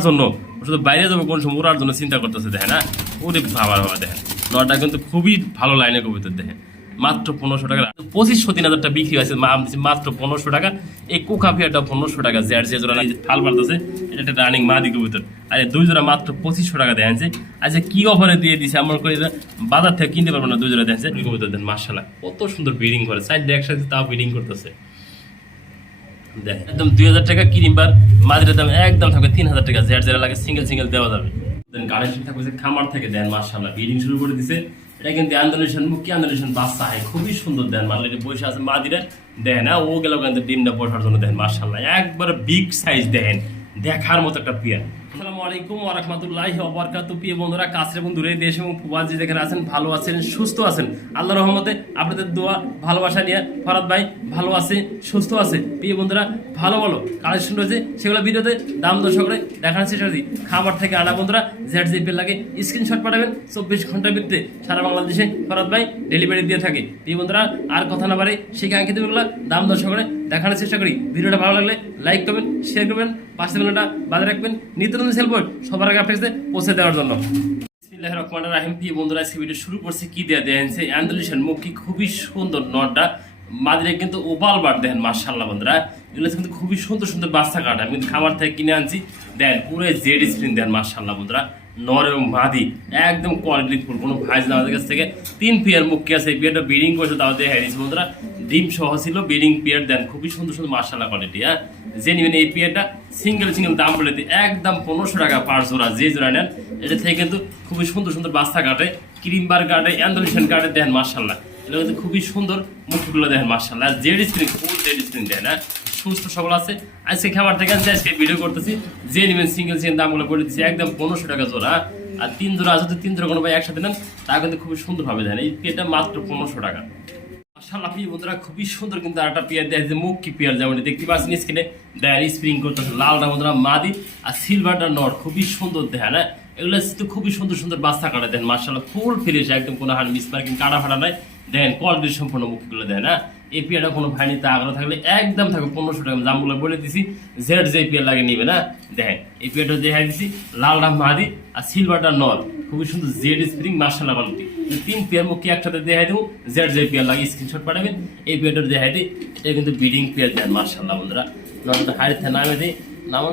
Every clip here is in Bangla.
জন্য শুধু বাইরে যাবো কোন সময় ওড়ার জন্য চিন্তা করতেছে দেখেন। হ্যাঁ ওরে ভাবার ভাবা দেখেন, নটা কিন্তু খুবই ভালো লাইনের কবুতর দেখেন। মাত্র 1500 টাকা, 2500-3000 টাকা বিক্রি হয়েছে মাত্র 1500 টাকা। এই কোকা ফিয়াটা 1500 টাকা। যে জোড়া ফাল পারতেছে এটা একটা রানিং মাদি কবুতর, আর দুই জোড়া মাত্র 2500 টাকা দেখেছে। আচ্ছা কি অফারে দিয়ে দিছে আমার করে বাজার থেকে কিনতে পারবো না। দুই জোড়া দেখছে কবুতর দেন মাশাআল্লাহ, কত সুন্দর ব্রিডিং করে, সাইড একসাথে তাও ব্রিডিং করতেছে দেখেন। একদম 2000 টাকা কিনবার মাদিরের দাম একদম থাকবে 3000 টাকা। যেটা লাগে সিঙ্গেল দেওয়া যাবে। দেন গাড়ি থাকবে খামার থেকে দেন মাশাআল্লাহ, ব্রিডিং শুরু করে দিছে। এটা কিন্তু আন্দোলন মুখী আন্দোলন বাচ্চা হয়, খুবই সুন্দর দেন। মারলে বসে আছে মাদিরা দেন, ও গেল কিন্তু ডিমটা বসার জন্য দেন মাশাআল্লাহ, একবার বিগ সাইজ দেখেন, দেখার মতো একটা পেয়ার। আসসালামু আলাইকুম ওয়া রাহমাতুল্লাহি ওয়া বারাকাতুহু। প্রিয় বন্ধুরা, কাছের এবং দূরের দেশ এবং প্রবাসী যেখানে আছেন, ভালো আছেন সুস্থ আছেন, আল্লাহর রহমতে আপনাদের দোয়া ভালোবাসা নিয়ে ফরাদ ভাই ভালো আছে সুস্থ আছে। প্রিয় বন্ধুরা, ভালো কালেকশন রয়েছে, সেগুলো ভিডিওতে দাম দর করে দেখানোর চেষ্টা করছি। খাবার থেকে আনা বন্ধুরা ZZP লাগে স্ক্রিনশট পাঠাবেন, 24 ঘন্টার ভিতরে সারা বাংলাদেশে ফরাদ ভাই ডেলিভারি দিয়ে থাকে। প্রিয় বন্ধুরা, আর কথা না বাড়ে সেই কাঙ্ক্ষিতগুলো দাম দর করে দেখানোর চেষ্টা করি। ভিডিওটা ভালো লাগলে লাইক করবেন, শেয়ার করবেন, পাশে বেলটা বাজে রাখবেন, নিত্য নতুন সেল বই সবার আগে আপনার কাছে পৌঁছে দেওয়ার জন্য। বিসমিল্লাহির রহমানির রহিম। প্রিয় বন্ধুরা, আজকে ভিডিও শুরু করছি কি দিয়ে দেখেন, আন্দোলন মুখী খুবই সুন্দর নটটা মাদিরে কিন্তু ওভাল বার দেখেন মাশাআল্লাহ বন্ধুরা, এগুলো কিন্তু খুবই সুন্দর সুন্দর বাচ্চা কাটা। আমি কিন্তু খাবার থেকে কিনে আনছি দেন, পুরো জেড স্ক্রিন দেন মাশাআল্লাহ বন্ধুরা, নর এবং মাদি একদম কোয়ালিটি ফুল, কোনো ভাইজ না। আমাদের কাছ থেকে 3 পেয়ার মুখী আছে, এই পেয়ারটা ব্রিডিং করছে, তাও দিয়ে হ্যারিস বন্ধুরা ডিম সহ ছিল। ব্রিডিং পেয়ার দেন খুবই সুন্দর সুন্দর মাশাআল্লাহ কোয়ালিটি। হ্যাঁ যে নেবেন এই পেয়ারটা সিঙ্গেল দাম বলে একদম 1500 টাকা পার জোড়া। যে জোড়া নেন এটা থেকে কিন্তু খুবই সুন্দর সুন্দর বাচ্চা কাটে, ক্রিম বার কাটে, অ্যান্ডোলেশন কাটে দেন মাশাআল্লাহ। এটা কিন্তু খুবই সুন্দর মুখগুলো দেখেন মাশাআল্লাহ, Z screen full Z screen দেন। হ্যাঁ সুস্থ সবল আছে। আজকে খাবার থেকে আজকে ভিডিও করতেছি, যে নেবেন সিঙ্গেল দামগুলো বলে দিচ্ছি একদম 1500 টাকা জোড়া। আর 3 জোড়া আছে, 3 জোড়া কোনো ভাই একসাথে নেন তা কিন্তু খুবই সুন্দরভাবে দেন। এই পেয়ারটা মাত্র 1500 টাকা মাশাআল্লাহ। প্রিয় বন্ধুরা, খুবই সুন্দর কিন্তু আরেকটা পেয়ার দেয়, যে মুখী পেয়ার যেমন দেখতে পাচ্ছেন স্ক্রিনে দেয়, স্প্রিং করতেছে। লালটা বন্ধুরা মাদি আর সিলভারটা নট, খুবই সুন্দর দেখেন। হ্যাঁ এগুলো কিন্তু খুবই সুন্দর সুন্দর বাচ্চা কাটা দেন মাশাআল্লাহ, ফুল ফ্রেশ একদম, কোনো হার মিস মার্কিং কাটা ফাটা নাই দেখেন, কোয়ালিটি সম্পূর্ণ মুখগুলো দেন। হ্যাঁ এই পেয়ারটা কোনো ভাইনিতে আগ্রহ থাকলে একদম থাকবে 1500 টাকা। দামগুলো বলে দিছি, জেড যে পেয়ার লাগে নিবে না দেখেন। এই পেয়ারটা দেখাই দিছি, লালটা মাদি আর সিলভারটা নর, খুবই সুন্দর জেড স্প্রিং মাশাআল্লাহ কোয়ালিটি। 3 পেয়ার মুখী একসাথে দেখাই দেবো, জেড যে পেয়ার লাগে স্ক্রিনশট পাঠাবেন। এই পেয়ারটা দেখাই দিই, এটা কিন্তু ব্রিডিং পেয়ার দেন মাশাআল্লাহ বন্ধুরা। নটা হাড়িতে নামে দিই, নামো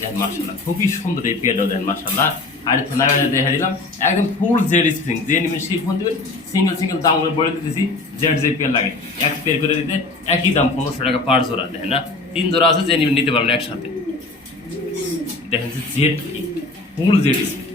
দেন মাশাআল্লাহ, খুবই সুন্দর এই পেয়ারটাও দেন মাশাআল্লাহ। হাড়িতে নামে দেখা দিলাম একদম ফুল জেড স্প্রিং। যে নেবেন সেই ফোন দেবেন, সিঙ্গেল দামগুলো বলে দিতেছি। জেড যে পেয়ার লাগে এক পেয়ার করে দিতে একই দাম 1500 টাকা পার জোড়া দেয় না। 3 জোড়া আছে, যে নেবেন নিতে পারবেন একসাথে। দেখেন যে Z full jade spring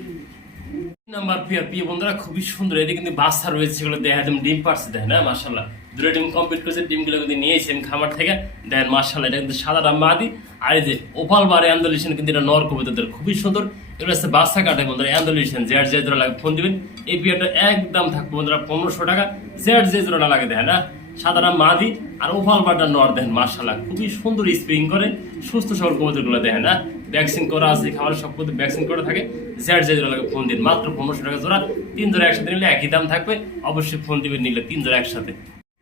number pair. প্রিয় বন্ধুরা, খুবই সুন্দর। এদিকে কিন্তু বাচ্চা রয়েছে, সেগুলো দেখা একদম ডিম পারছে দেখেন না মাশাআল্লাহ। দুটো ডিম কমপ্লিট করেছে, ডিমগুলো কিন্তু নিয়েছেন খামার থেকে দেখেন মাশাআল্লাহ। এটা কিন্তু সাদাটা মাদি, আর এই যে ওভাল বারে আন্দোলন কিন্তু এটা নর কবুতরদের খুবই সুন্দর। এগুলো হচ্ছে বাচ্চা কাটে বন্ধুরা, আন্দোলন জেড যে জোড়া লাগে ফোন দিবেন। এই পেয়ারটা একদম থাকবে বন্ধুরা 1500 টাকা। জেড যে জোড়াটা লাগে দেখেন না, সাদাটা মাদি আর ওভাল বারটা নর দেখেন মাশাআল্লাহ, খুবই সুন্দর স্প্রিং করে, সুস্থ সবল কবুতরগুলো দেখেন না। ভ্যাকসিন করা আছে, খাবারের সব কবুতর ভ্যাকসিন করা থাকে। জেড যে জোড়া লাগে ফোন দিন, মাত্র 1500 টাকা জোড়া। 3 জোড়া একসাথে নিলে একই দাম থাকবে, অবশ্যই ফোন দিবেন নিলে 3 জোড়া একসাথে।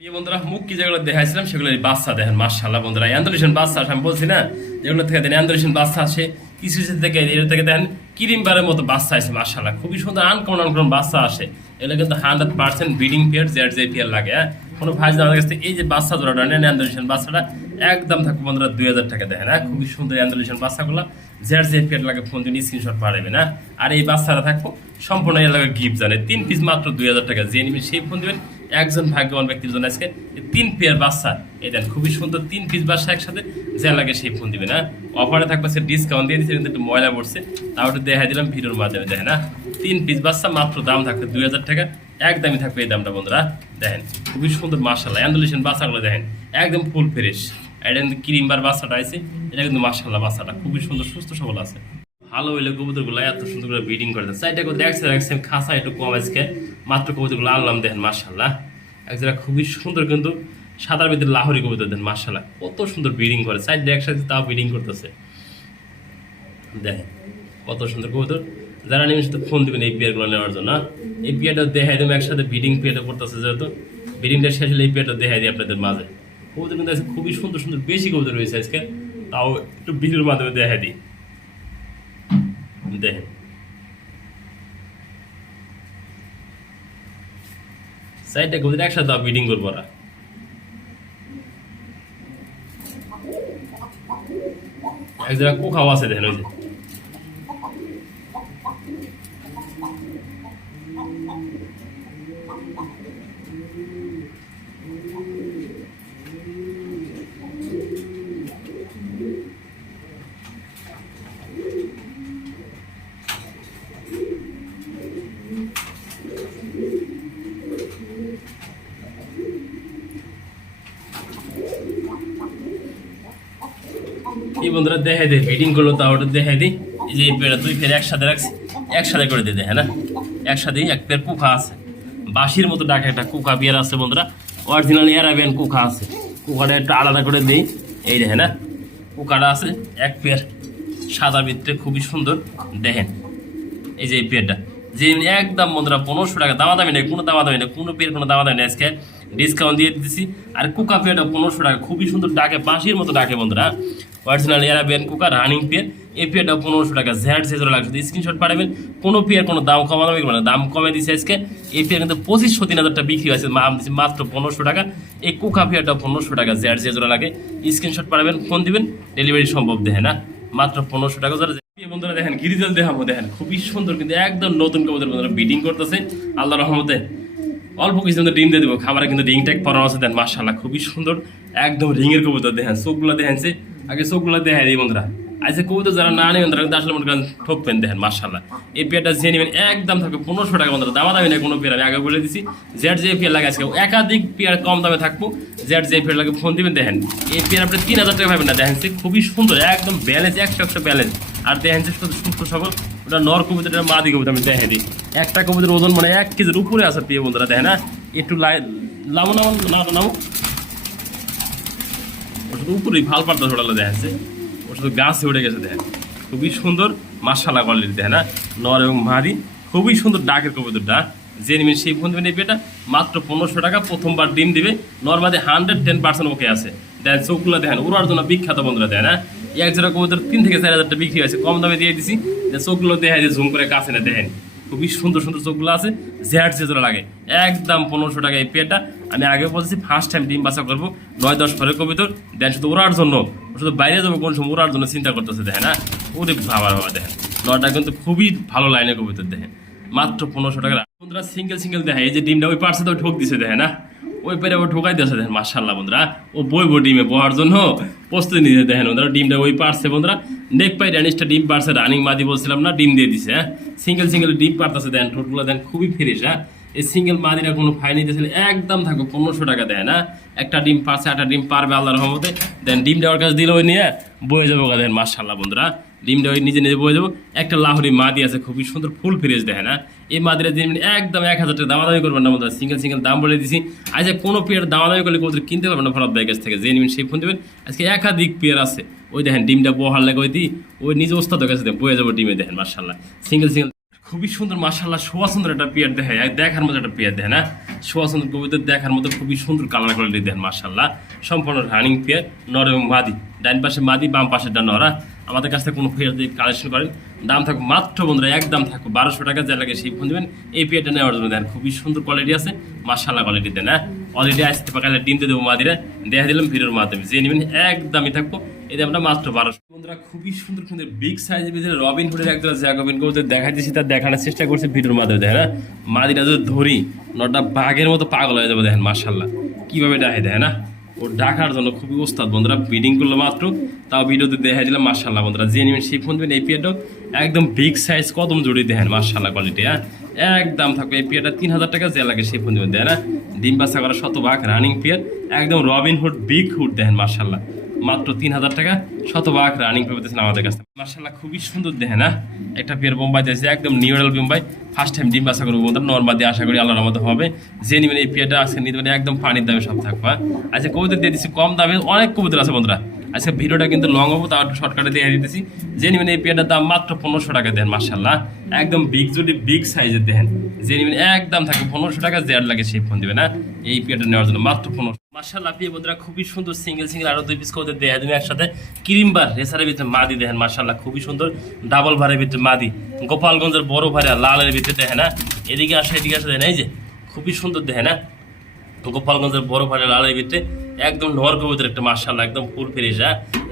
এই বন্ধুরা মুখী যেগুলো দেখাইছিলাম সেগুলো বাচ্চা দেখেন মাশাআল্লাহ বন্ধুরা, অ্যান্ডোলেশন বাচ্চা আমি বলছি না, যেগুলো থেকে দেন অ্যান্ডোলেশন বাচ্চা আসে, কিছু থেকে এর থেকে দেন ক্রিম বারের মতো বাচ্চা আছে মাশাআল্লাহ, খুবই সুন্দর আনকমন বাচ্চা আসে। এগুলো কিন্তু 100% ব্রিডিং পেয়ার, জেড যে পেয়ার লাগে। হ্যাঁ কোনো ভাইজ আমাদের কাছে এই যে বাচ্চা জোড়াটা নেন অ্যান্ডোলেশন বাচ্চাটা একদম থাকবে বন্ধুরা 2000 টাকা দেখেন। হ্যাঁ খুবই সুন্দর অ্যান্ডোলেশন বাচ্চাগুলো, জেড যে পেয়ার লাগে ফোন দিন স্ক্রিনশট পাঠাবে না। আর এই বাচ্চাটা থাকবো সম্পূর্ণ এলাকায় গিফট জানে, 3 পিস মাত্র 2000 টাকা। যে নেবেন সেই ফোন দিবেন, একজন ভাগ্যবান ব্যক্তির জন্য আজকে 3 পেয়ার বাচ্চা এই দেন, খুবই সুন্দর 3 পিস বাচ্চা একসাথে, যে লাগে সেই ফোন দিবে না। অফারে থাকবে সে ডিসকাউন্ট দিয়ে দিচ্ছে, কিন্তু একটু ময়লা পড়ছে, তাও একটু দেখা দিলাম ভিডিওর মাধ্যমে দেখেন না। 3 পিস বাচ্চা মাত্র দাম থাকবে 2000 টাকা, একদমই থাকবে এই দামটা বন্ধুরা দেখেন, খুবই সুন্দর মাশাআল্লাহ। অ্যান্ডোলেশন বাচ্চাগুলো দেখেন একদম ফুল ফ্রেশ। এটা কিন্তু ক্রিম বার বাচ্চাটা আছে, এটা কিন্তু মাশাআল্লাহ বাচ্চাটা খুবই সুন্দর সুস্থ সবল আছে। ভালো হইলে কবুতরগুলো এত সুন্দর করে ব্রিডিং করে দেয়। চাইটা করে দেখছেন খাসা একটু কম আজকে, মাত্র কবুতরগুলো আনলাম দেখেন মাশাআল্লাহ। এক জায়গা খুবই সুন্দর কিন্তু সাদার ভিতরে লাহোরি কবুতর দেন মাশাআল্লাহ, কত সুন্দর ব্রিডিং করে, চাইটা একসাথে তাও ব্রিডিং করতেছে দেখেন কত সুন্দর কবুতর। যারা নেবেন সাথে ফোন দিবেন এই পেয়ারগুলো নেওয়ার জন্য। এই পেয়ারটা দেখাই দেবেন একসাথে, ব্রিডিং পেয়ারটা করতেছে যেহেতু, ব্রিডিংটা শেষ হলে এই পেয়ারটা দেখাই দিই আপনাদের মাঝে। কবুতর কিন্তু খুবই সুন্দর সুন্দর বেশি কবুতর রয়েছে আজকে, তাও একটু ভিডিওর মাধ্যমে দেখাই দিই দেখেন সাইডটা কবুতর একসাথে বিডিং করবো ওরা। এক জায়গায় কোখাও আছে দেখেন ওই যে। এই বন্ধুরা দেখাই দে ফিটিং করলো তা ওটা দেখাই দিই। এই যে এই পেয়ারা দুই পেয়ার একসাথে রাখছি, একসাথে করে দিয়ে হ্যাঁ না, একসাথে এক পেয়ার কুখা আছে, বাঁশির মতো ডাকে একটা কুখা পেয়ার আছে বন্ধুরা, অরিজিনাল অ্যারাবিয়ান কুখা আছে। কুখাটা একটু আলাদা করে দিই, এই দেখেন না কুখাটা আছে এক পেয়ার সাদা ভিতরে খুবই সুন্দর দেখেন। এই যে এই পেয়ারটা যে একদম বন্ধুরা 1500 টাকা, দামাদামি নেই, কোনো দামাদামি নেই, কোনো পেয়ার কোনো দামাদামি নেই, আজকে ডিসকাউন্ট দিয়ে দিচ্ছি। আর কুকা পেয়ারটা 1500 টাকা, খুবই সুন্দর ডাকে, বাঁশির মতো ডাকে বন্ধুরা, অরিজিনাল অ্যারাবিয়ান কুকা রানিং পেয়ার। এই পেয়ারটা 1500 টাকা, জ্যাড সেজোর লাগছে, স্ক্রিনশট পাঠাবেন। কোনো পেয়ার কোনো দাম কমানো না, দাম কমে দিচ্ছে আজকে। এই পেয়ার কিন্তু 2500-3000 টাকা বিক্রি হয়েছে, মাত্র 1500 টাকা। এই কুকা পেয়ারটা 1500 টাকা, জ্যাড সেজোর লাগে, স্ক্রিনশট পাঠাবেন, ফোন দিবেন, ডেলিভারি সম্ভব দেখেন না, মাত্র 1500 টাকা। বন্ধুরা দেখেন গিরিজাল দেখাবো, দেখেন খুবই সুন্দর কিন্তু একদম নতুন কবুতর বন্ধুরা বিডিং করতেছে আল্লাহ রহমতে। অল্প কিছু ডিম দিয়ে দেবো, খাবারে কিন্তু রিং ট্যাগ পরানো আছে, দেন মাশাআল্লাহ খুবই সুন্দর একদম রিংয়ের কবুতর। দেখেন চোখগুলো দেখেন, আগে চোখগুলো দেখাই দিই বন্ধুরা। আচ্ছা কবুতর যারা না নেবেন তারা কিন্তু আসলে মনে করেন ঠকবেন। দেখেন মাশাআল্লাহ এই পেয়ারটা যে নেবেন একদম থাকবে 1500 টাকা বন্ধুরা, দামাদামি নেই কোনো পেয়ার, আমি আগে বলে দিচ্ছি। জেড যে পেয়ার লাগে আজকে একাধিক পেয়ার কম দামে থাকবো, জেড যে পেয়ার লাগে ফোন দিবেন। দেখেন এই পেয়ার আপনি 3000 টাকা পাবেন না, দেখেন খুবই সুন্দর একদম ব্যালেন্স, 100 ব্যালেন্স। আর দেখেন শুধু সুস্থ সবল, ওটা নর কবুতর, এটা মাদি কবুতর। আমি দেখে দিই একটা কবুতর ওজন মানে 1 কেজির উপরে আছে প্রিয় বন্ধুরা, দেখেন না একটু লামো নামো ও শুধু উপরেই ভাল পাল্টা ছোটালো, দেখেন ও শুধু গাছে উঠে গেছে। দেখেন খুবই সুন্দর মাশাআল্লাহ কোয়ালিটি, দেখেন না নর এবং মাদি খুবই সুন্দর ডাকের কবুতরটা। যে নেবেন সেই ফোন দেবেন। এই পেটা মাত্র 1500 টাকা, প্রথমবার ডিম দিবে, নর্মালি 110% ওকে আছে। দেখেন চোখগুলো দেখেন, ওরার জন্য বিখ্যাত বন্ধুরা, দেখেন না এক জোড়া কবুতর 3 থেকে 4000 টাকা বিক্রি হয়েছে, কম দামে দিয়ে দিছি। চোখগুলো দেখা যায় ঝুম করে কাছে না, দেখেন খুবই সুন্দর সুন্দর চোখগুলো আছে, জ্যাড সেজোরা লাগে, একদম 1500 টাকা এই পেয়ারটা। আমি আগে বলছি ফার্স্ট টাইম ডিম বাছা করবো, 9-10 ঘরের কবুতর দেন, শুধু ওড়ার জন্য, শুধু বাইরে যাবো কোন সময় ওড়ার জন্য চিন্তা করতেছে। দেখেন না ওরে বাবা দেখেন নটা কিন্তু খুবই ভালো লাইনের কবুতর, দেখেন মাত্র 1500 টাকা বন্ধুরা। সিঙ্গেল দেখেন এই যে ডিমটা ওই পার্সে তো ঠোক দিছে, দেখেন না ওই পেরে ও ঢোকাই দিয়েছে। দেখেন মাশাআল্লাহ বন্ধুরা, ও বইবো ডিমে বহার জন্য প্রস্তুতি নিতে। দেখেন বন্ধুরা ডিমটা ওই পারছে বন্ধুরা, নেক পাই র্যানিসটা ডিম পারছে, রানিং মাদি বলছিলাম না, ডিম দিয়ে দিছে। হ্যাঁ সিঙ্গেল ডিম পারতেছে, দেন ঠোঁটগুলো দেন খুবই ফ্রেশ। হ্যাঁ এই সিঙ্গেল মাদিরা কোনো ফাইন নিতেছিল একদম থাকবে 1500 টাকা, দেয় না একটা ডিম পারছে, একটা ডিম পারবে আল্লাহর রহমতে। দেন ডিমটা ওর কাছে দিল, ওই নিয়ে বয়ে যাবো। দেখেন মাশাআল্লাহ বন্ধুরা ডিমটা ওই নিজে বয়ে যাবো। একটা লাহোরি মাদি আছে খুবই সুন্দর ফুল ফ্রেশ, দেখেন না এই মাদিরা দিন একদম 1000 টাকা, দামাদামি করবেন না বন্ধুরা, সিঙ্গেল দাম বলে দিছি। আজকে কোনো পেয়ার দামাদামি করলে কবুতর কিনতে পারবেন না ভরত ভাইয়ের কাছ থেকে, যে নেবেন সেই ফোন দেবেন। আজকে একাধিক পেয়ার আছে, ওই দেখেন ডিমটা বহার লাগে, ওই দিই ওই নিজে ওস্তাদের কাছে বয়ে যাবো ডিমে। দেখেন মাশাআল্লাহ সিঙ্গেল খুবই সুন্দর মাশাআল্লাহ, শোয়া সুন্দর একটা পেয়ার দেখে, দেখার মতো একটা পেয়ার দেখেন না, শোয়া সুন্দর কবুতর দেখার মতো খুবই সুন্দর কালার কোয়ালিটি দেখেন মাশাআল্লাহ। সম্পূর্ণ রানিং পেয়ার, নর এবং মাদি, ডাইন পাশে মাদি বাম পাশেরটা নরা। আমাদের কাছ থেকে কোনো পেয়ার দিয়ে কালেকশন করেন, দাম থাকবে মাত্র বন্ধুরা একদম থাকবে 1200 টাকা, যা লাগে সেই ফোন দেবেন। এই পেয়ারটা নেওয়ার জন্য দেখেন খুবই সুন্দর কোয়ালিটি আছে মাশাআল্লাহ কোয়ালিটি দেন। হ্যাঁ অলরেডি আসতে পাকালে ডিম দিয়ে দেবো মাদিরা, দেখা দিলাম ভিডিওর মাধ্যমে, যে নেবেন একদমই থাকবো এই দামটা মাত্র 1200। বন্ধুরা খুবই সুন্দর বিগ সাইজের ভিতরে রবিন হুডের একদম জ্যাকবিন কবুতর দেখাই দিচ্ছি, তার দেখানোর চেষ্টা করছি ভিডিওর মাধ্যমে। দেখেন না মাদিরা যদি ধরি নটা বাঘের মতো পাগল হয়ে যাবে, দেখেন মাশাআল্লাহ কিভাবে ডাকে, দেখেন না ও ডাকার জন্য খুবই ওস্তাদ বন্ধুরা, ব্রিডিং করলো মাত্র, তাও ভিডিওতে দেখাই দিলাম মাশাআল্লাহ বন্ধুরা। যে নেবেন সেই ফোন দেবেন। এই পেয়ারটাও একদম বিগ সাইজ কদম জুড়ি, দেখেন মাশাআল্লাহ কোয়ালিটি। হ্যাঁ একদম থাকবে এই পেয়ারটা 3000 টাকা, যে লাগে সেই ফোন দেবেন। দেখেন না ডিম বাচ্চা করা 100 রানিং পেয়ার, একদম রবিন হুড বিগ হুড, দেখেন মাশাআল্লাহ মাত্র 3000 টাকা, 100 রানিং পেয়েছেন আমাদের কাছে মাশাআল্লাহ খুবই সুন্দর। দেখেন না একটা পেয়ার বোম্বাই দিয়েছে, একদম নিউরাল বোম্বাই, ফার্স্ট টাইম ডিম বাচ্চা করবো বন্ধুরা, নর্মাল দিয়ে আশা করি আল্লাহর রহমতে হবে। যে নেবেন এই পেয়ারটা আজকে নিতে পারেন, একদম পানির দামে সব থাকবে। আজকে কবুতর দিয়ে দিচ্ছি কম দামে, অনেক কবুতর আছে বন্ধুরা। আজকে ভিডিওটা কিন্তু লং হবো, তাও একটু শর্টকাটে দিয়ে দিতেছি। যে নেবেন এই পেয়ারটার দাম মাত্র 1500 টাকা, দেন মাশাআল্লাহ একদম বিগ জুডি বিগ সাইজের। দেখেন যে নেবেন একদম থাকে 1500 টাকা, যে আর লাগে সেই ফোন দেবে না। এই পেয়ারটা নেওয়ার জন্য মাত্র 1500। মাশাআল্লাহ প্রিয় বন্ধুরা খুবই সুন্দর সিঙ্গেল সিঙ্গেল আরো 2 পিস করে দেয়া তুমি একসাথে ক্রিম বার রেসারের ভিতরে মাদি দেখেন মাশাআল্লাহ খুবই সুন্দর ডাবল ভারের ভিতরে মাদি গোপালগঞ্জের বড় ভারে লালের ভিতরে দেখেন না এদিকে আসে দেখেন এই যে খুবই সুন্দর দেখেন না গোপালগঞ্জের বড় ভারে লালের ভিতরে একদম নর কবুতর একটা মাশাআল্লাহ একদম ফুল ফ্রেশ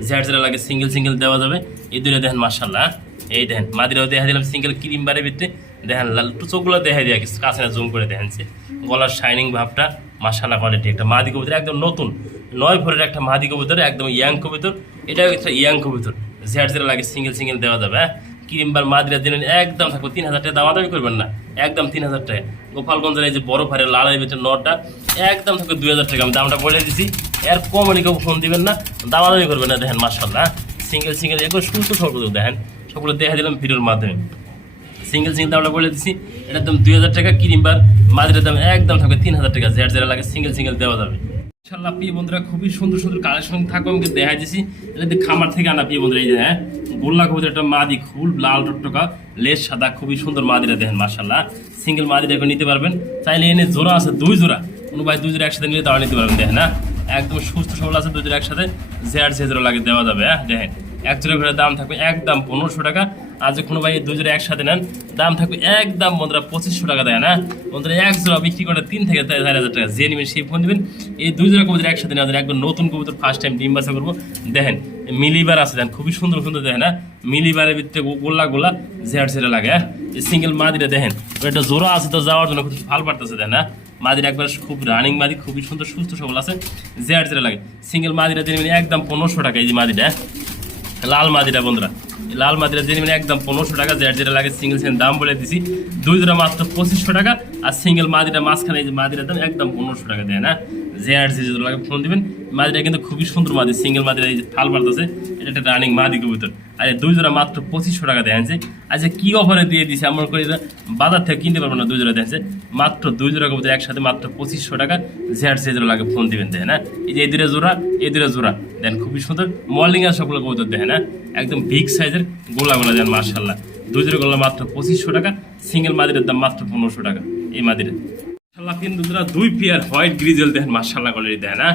যেটা লাগে সিঙ্গেল সিঙ্গেল দেওয়া যাবে এই দুটো দেখেন মাশাআল্লাহ এই দেখেন মাদিরাও দেখা দিলাম সিঙ্গেল ক্রিম বারের ভিতরে দেখেন লাল চোখগুলো দেখা দিয়া কিছু কাছে জুম করে দেখেন গলার শাইনিং ভাবটা মাশাআল্লাহ কোয়ালিটি একটা মাদি কবুতর একদম নতুন 9 ভরের একটা মাদি কবুতর একদম ইয়াং কবুতর এটাও একটা ইয়াং কবুতর যেটা লাগে সিঙ্গেল সিঙ্গেল দেওয়া যাবে ক্রিমবার মাদিরা দিলেন একদম থাকবে 3000 টাকা দামাদামি করবেন না একদম 3000 টাকা গোপালগঞ্জের এই যে বড় ভারের লালের ভিতরে নটটা একদম থাকবে 2000 টাকা আমি দামটা বলে দিছি এর কম হলে কেউ ফোন দিবেন না দামাদামি করবেন না দেখেন মাশাআল্লাহ সিঙ্গেল সিঙ্গেল এগুলো সুস্থ সবগুলো দেখেন সবগুলো দেখা দিলাম ভিডিওর মাধ্যমে সিঙ্গেল সিঙ্গেল দামটা বলে দিচ্ছি এটার দাম 2000 টাকা ক্রিমবার মাদিরার দাম একদম থাকবে 3000 টাকা যেটা লাগে সিঙ্গেল সিঙ্গেল দেওয়া যাবে ইনশাআল্লাহ প্রিয় বন্ধুরা খুবই সুন্দর সুন্দর কালেকশন থাকবে আমি দেখা দিচ্ছি এটা খামার থেকে আনা প্রিয় বন্ধুরা এই যে হ্যাঁ গোল্লা কবুতর একটা মাদি খুব লাল টকটকা লেজ সাদা খুবই সুন্দর মাদিরা দেখেন মাশাআল্লাহ সিঙ্গেল মাদিরা এখন নিতে পারবেন চাইলে এনে জোড়া আছে 2 জোড়া কোনো ভাই 2 জোড়া একসাথে নিলে তাও নিতে পারবেন দেখেন না একদম সুস্থ সবল আছে 2 জোড়া একসাথে যে জোড়া লাগে দেওয়া যাবে হ্যাঁ দেখেন এক জোড়া করে দাম থাকবে একদম 1500 টাকা আর যে কোনো ভাই 2 জোড়া একসাথে নেন দাম থাকবে একদম বন্ধুরা 2500 টাকা দেয় না বন্ধুরা এক জোড়া বিক্রি করে 3 থেকে 4000 টাকা যে নেবেন সেই ফোন দিবেন এই 2 জোড়া কবুতর একসাথে নেওয়া একদম নতুন কবুতর ফার্স্ট টাইম ডিম বাচ্চা করবো দেখেন মিলিবার আছে দেখেন খুবই সুন্দর সুন্দর দেখেন না মিলিবারের ভিতরে গোল্লা গোল্লা যেটা লাগে হ্যাঁ এই সিঙ্গেল মাদিরা দেখেন একটা জোড়া আছে তো যাওয়ার জন্য খুব ভালো পারতেছে দেখেন না মাদিরা একবার খুব রানিং মাদি খুবই সুন্দর সুস্থ সবল আছে যেটা লাগে সিঙ্গেল মাদিরা দিয়ে একদম 1500 টাকা এই যে মাদিরা লাল মাদিরা বন্ধুরা লাল মাদিরা দিয়ে একদম 1500 টাকা যেটা লাগে সিঙ্গেল সিঙ্গেল দাম বলে দিছি 2 জোড়া মাত্র 2500 টাকা আর সিঙ্গেল মাদিরা মাঝখানে এই যে মাদিরা দাম একদম 1500 টাকা দেয় না যেটা লাগে ফোন দিবেন মাদিরা কিন্তু খুবই সুন্দর মাদি সিঙ্গেল মাদিরা এই যে ফাল পারতেছে এটা একটা রানিং মাদি কবুতর আর 2 জোড়া মাত্র 2500 টাকা দেয় আচ্ছা কি অফারে দিয়ে দিছে আমার করে বাজার থেকে কিনতে পারবো না 2 জোড়া দেয় মাত্র 2 জোড়া কবুতর একসাথে মাত্র 2500 টাকা যেটা লাগে ফোন দিবেন দেখেন না এই যে এই দুটো জোড়া দেন খুবই সুন্দর মর্নিং আর সবগুলো কবুতর দেখেন না একদম বিগ সাইজের গোলা দেন মাশাআল্লাহ 2 জোড়া গোলা মাত্র 2500 টাকা সিঙ্গেল মাদিরের দাম মাত্র 1500 টাকা এই মাদিরে মাশাআল্লাহ কিন্তু দুটো 2 পেয়ার হোয়াইট গ্রিজেল দেখেন মাশাআল্লাহ কোয়ালিটি দেখেন না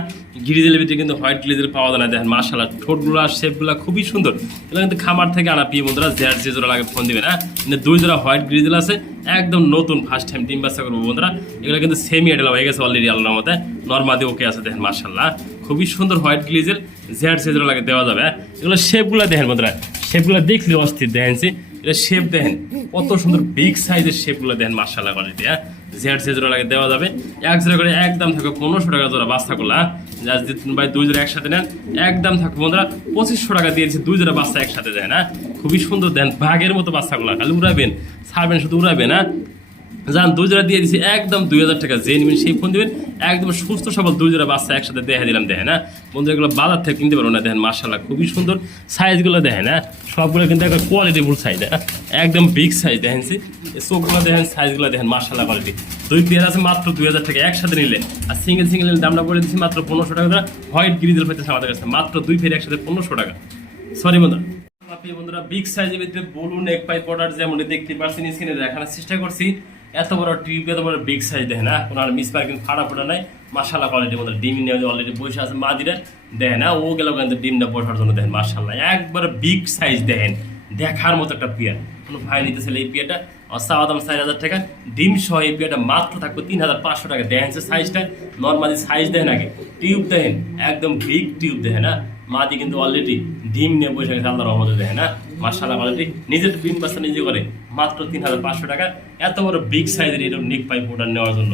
গ্রিজেলের ভিতরে কিন্তু হোয়াইট গ্রিজেল পাওয়া যায় না দেখেন মাশাআল্লাহ ঠোঁটগুলো আর শেপগুলো খুবই সুন্দর এগুলো কিন্তু খামার থেকে আনা প্রিয় বন্ধুরা যে জোড়া লাগে ফোন দিবেন হ্যাঁ কিন্তু 2 জোড়া হোয়াইট গ্রিজেল আছে একদম নতুন ফার্স্ট টাইম ডিম বাচ্চা করবো বন্ধুরা এগুলো কিন্তু সেমি এডেলা হয়ে গেছে অলরেডি আল্লাহর মতে নরমাদি ওকে আছে দেখেন মাশাআল্লাহ খুবই সুন্দর হোয়াইট গ্রিজেল যে জোড়া লাগে দেওয়া যাবে এগুলো শেপগুলো দেখেন বন্ধুরা শেপগুলো দেখলে অস্থির দেখেন এটা শেপ দেখেন কত সুন্দর বিগ সাইজের শেপগুলো দেখেন মাশাআল্লাহ কোয়ালিটি হ্যাঁ যে জোড়া লাগে দেওয়া যাবে এক জোড়া করে একদম থাকবে 1500 টাকা জোড়া বাচ্চা করলা যার যদি ভাই 2 জোড়া একসাথে নেন একদম থাকবে বন্ধুরা 2500 টাকা দিয়েছি 2 জোড়া বাচ্চা একসাথে দেয় না খুবই সুন্দর দেন বাঘের মতো বাচ্চাগুলা খালি উড়াবেন ছাড়বেন শুধু উড়াবেন না যান 2 জোড়া দিয়ে দিছি একদম 2000 টাকা যে নেবেন সেই ফোন দিবেন একদম সুস্থ সবল 2 জোড়া বাচ্চা একসাথে দেখা দিলাম দেখেন না বন্ধুরা এগুলো বাজার থেকে কিনতে পারবো না দেখেন মাশাআল্লাহ খুবই সুন্দর সাইজগুলো দেখেন না সবগুলো কিন্তু একটা কোয়ালিটিফুল সাইজ একদম বিগ সাইজ দেখেন চোখগুলো দেখেন সাইজগুলো দেখেন মাশাআল্লাহ কোয়ালিটি 2 পেয়ার আছে মাত্র 2000 টাকা একসাথে নিলে আর সিঙ্গেল নিলে দামটা বলে দিচ্ছি মাত্র 1500 টাকা হোয়াইট গ্রিজেল পেতে আমাদের কাছে মাত্র 2 পেয়ার একসাথে 1500 টাকা সরি বন্ধুরা বন্ধুরা বিগ সাইজের ভিতরে বলুন এক পাইপ অর্ডার যেমন দেখতে পাচ্ছেন স্ক্রিনে দেখানোর চেষ্টা করছি এত বড় টিউব এত বড় বিগ সাইজ দেখেন না কোনো আর মিস পার্কিং ফাটা নাই মাশাআল্লাহ কোয়ালিটি মধ্যে ডিম নিয়ে অলরেডি বসে আছে মাদিরা দেখেন না ও গেল কিন্তু ডিমটা বসার জন্য দেখেন মাশাআল্লাহ একবার বিগ সাইজ দেখেন দেখার মতো একটা পেয়ার কোনো ভাই নিতেছিল এই পেয়ারটা চাওয়া দাম 4000 টাকা ডিম সহ এই পেয়ারটা মাত্র থাকবে 3500 টাকা দেখেন সাইজটা নর্মালি সাইজ দেখেন আগে টিউব দেখেন একদম বিগ টিউব দেখেন না মাদি কিন্তু অলরেডি ডিম নিয়ে বসে গেছে আল্লাহর রহমতে দেখেন না মাশাআল্লাহ কোয়ালিটি নিজের ডিম বাচ্চা নিজে করে মাত্র 3500 টাকা এত বড় বিগ সাইজের এরকম নেক পাইপ অর্ডার নেওয়ার জন্য